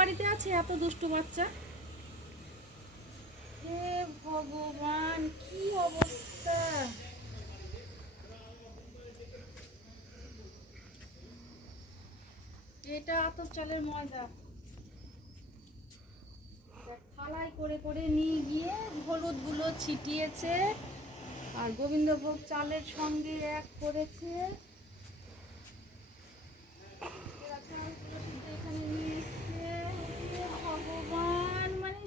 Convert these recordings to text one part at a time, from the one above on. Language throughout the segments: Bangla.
বাড়িতে আছে এত দুষ্টু বাচ্চা? হে ভগবান, কি অবস্থা! এটা আতপ চালের ময়দা থালায় করে করে নিয়ে গিয়ে হলুদ গুলো ছিটিয়েছে, আর গোবিন্দভোগ চালের সঙ্গে এক করেছে। এখানে নিয়ে এসছে। ভগবান, মানে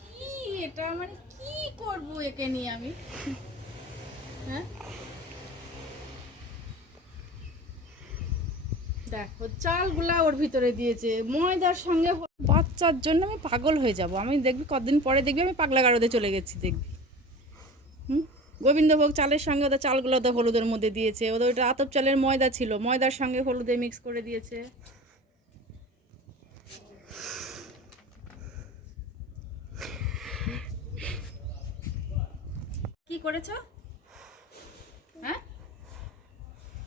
কি এটা, মানে কি করবো একে নিয়ে আমি? হ্যাঁ, দেখো চালগুলা ওর ভিতরে দিয়েছে ময়দার সঙ্গে। বাচ্চার জন্য আমি পাগল হয়ে যাব। আমি দেখবি কতদিন পরে দেখবি আমি পাগলা গারদে চলে গেছি দেখবি। গোবিন্দভোগ চালের সঙ্গে ওদের চালগুলো ওদের হলুদের মধ্যে দিয়েছে। ওদের ওইটা আতপ চালের ময়দা ছিল, ময়দার সঙ্গে হলুদে মিক্স করে দিয়েছে। কি করেছ? হ্যাঁ,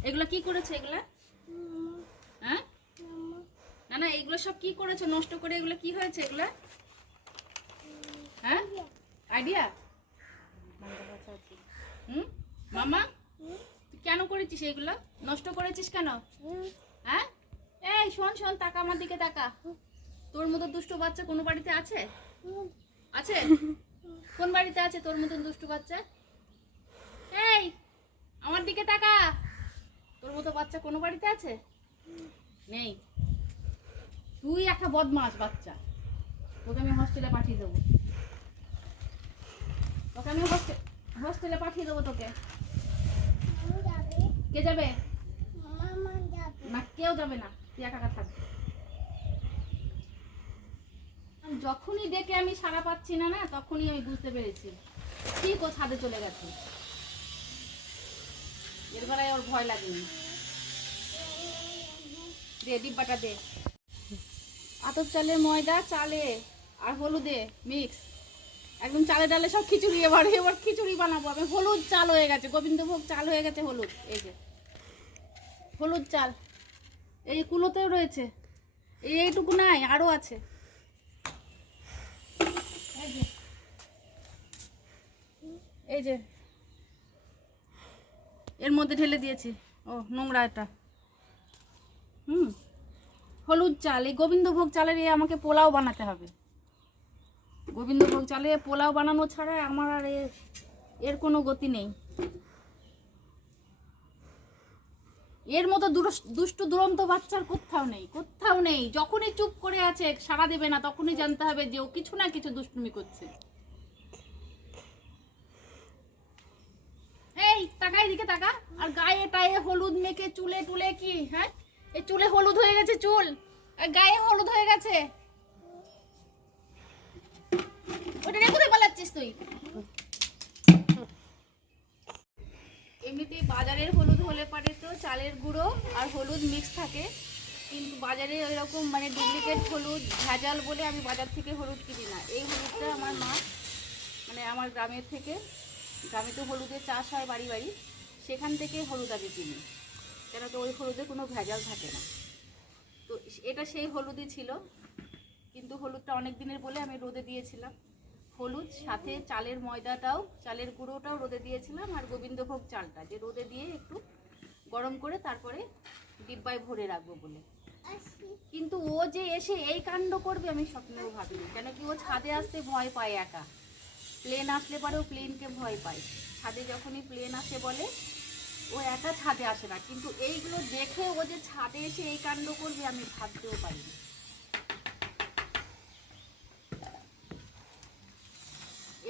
এগুলা কি করেছে এগুলা? হ্যাঁ, না না, এগুলো সব কি করেছো নষ্ট করে? এগুলো কি হয়েছে এগুলা? হ্যাঁ, আইডিয়া। মামা, তুই কেন করেছিস এগুলো? নষ্ট করেছিস কেন? হ্যাঁ, এই শোন শোন, তাকা আমার দিকে তাকা। তোর মতো দুষ্টু বাচ্চা কোনো বাড়িতে আছে? আছে? কোন বাড়িতে আছে তোর মতো দুষ্টু বাচ্চা? এই আমার দিকে তাকা। তোর মতো বাচ্চা কোনো বাড়িতে আছে? নেই। তুই একটা বদমাস বাচ্চা। তোকে আমি হস্টেলে পাঠিয়ে দেবো। তোকে আমি হস্টেলে পাঠিয়ে দেবো তোকে। কে যাবে? না, কেউ যাবে না, তুই একা একা থাকবি। যখনই ডেকে আমি সাড়া পাচ্ছি না না, তখনই আমি বুঝতে পেরেছি ঠিক ও ছাদে চলে গেছে। এর বেলায় ওর ভয় লাগেনি। দে ডিব্বাটা দে। আতপ চালের ময়দা, চালে আর হলুদে মিক্স, একদম চালে ডালে সব খিচুড়ি। এবার খিচুড়ি বানাবো আমি। হলুদ চাল হয়ে গেছে, গোবিন্দভোগ চাল হয়ে গেছে হলুদ। এই যে হলুদ চাল, এই কুলোতেও রয়েছে। এইটুকু নাই, আরো আছে। এই যে এর মধ্যে ঢেলে দিয়েছি। ও নোংরা এটা। হলুদ চাল, এই গোবিন্দভোগ চালের আমাকে পোলাও বানাতে হবে। গোবিন্দভোগ চালে পোলাও বানানো ছাড়া আমার আর এর কোনো গতি নেই। এর মতো দুষ্টু দুরন্ত বাচ্চার কোথাও নেই, কোথাও নেই। যখনই চুপ করে আছে, সাড়া দেবে না, তখনই জানতে হবে যে ও কিছু না কিছু দুষ্টুমি করছে। এই তাকাই দিকে তাকা। আর গায়ে টায়ে হলুদ মেখে চুলে টুলে কি, হ্যাঁ, এই চুলে হলুদ হয়ে গেছে, চুল আর গায়ে হলুদ হয়ে গেছে। ওটা নিয়ে কোথায় পালাচ্ছিস তুই? এমনিতেই বাজারের হলুদ হলে পারে তো চালের গুঁড়ো আর হলুদ মিক্স থাকে, কিন্তু বাজারে এরকম মানে ডুপ্লিকেট হলুদ ভেজাল বলে আমি বাজার থেকে হলুদ কিনি না। এই হলুদটা আমার মা, মানে আমার গ্রামের থেকে, গ্রামে তো হলুদের চাষ হয় বাড়ি বাড়ি, সেখান থেকে হলুদ আমি কিনি, কেন তো ওই হলুদে কোনো ভেজাল থাকে না। তো এটা সেই হলুদই ছিল, কিন্তু হলুদটা অনেক দিনের বলে আমি রোদে দিয়েছিলাম। হলুদ সাথে চালের ময়দাটাও, চালের গুঁড়োটাও রোদে দিয়েছিলাম, আর গোবিন্দভোগ চালটা যে রোদে দিয়ে একটু গরম করে তারপরে ডিব্বায় ভরে রাখবো বলে। কিন্তু ও যে এসে এই কাণ্ড করবে আমি স্বপ্নেও ভাবিনি, কেন কি ও ছাদে আসতে ভয় পায় একা। প্লেন আসলে পরেও প্লেনকে ভয় পায়। ছাদে যখনই প্লেন আসে বলে ও একা ছাদে আসে না, কিন্তু এইগুলো দেখে ও যে ছাদে এসে এই কাণ্ড করবে আমি ভাবতেও পারিনি।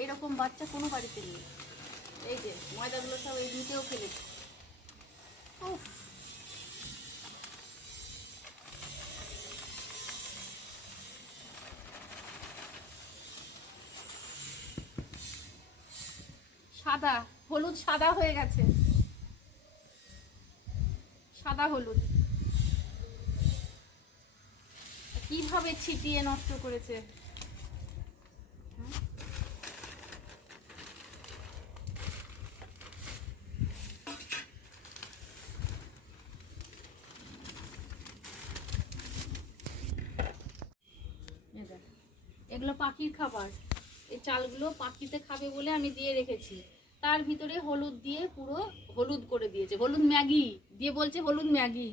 এরকম বাচ্চা কোনো বাড়িতে নেই। এই যে ময়দাগুলো সব এই নিতেও ফেলেছে। সাদা হলুদ, সাদা হয়ে গেছে, সাদা হলুদ কিভাবে ছিটিয়ে নষ্ট করেছে। এগুলো পাখির খাবার, এই চালগুলো পাখিতে খাবে বলে আমি দিয়ে রেখেছি। তার ভিতরে হলুদ দিয়ে পুরো হলুদ করে দিয়েছে, হলুদ ম্যাগি দিয়ে বলছে হলুদ ম্যাগি।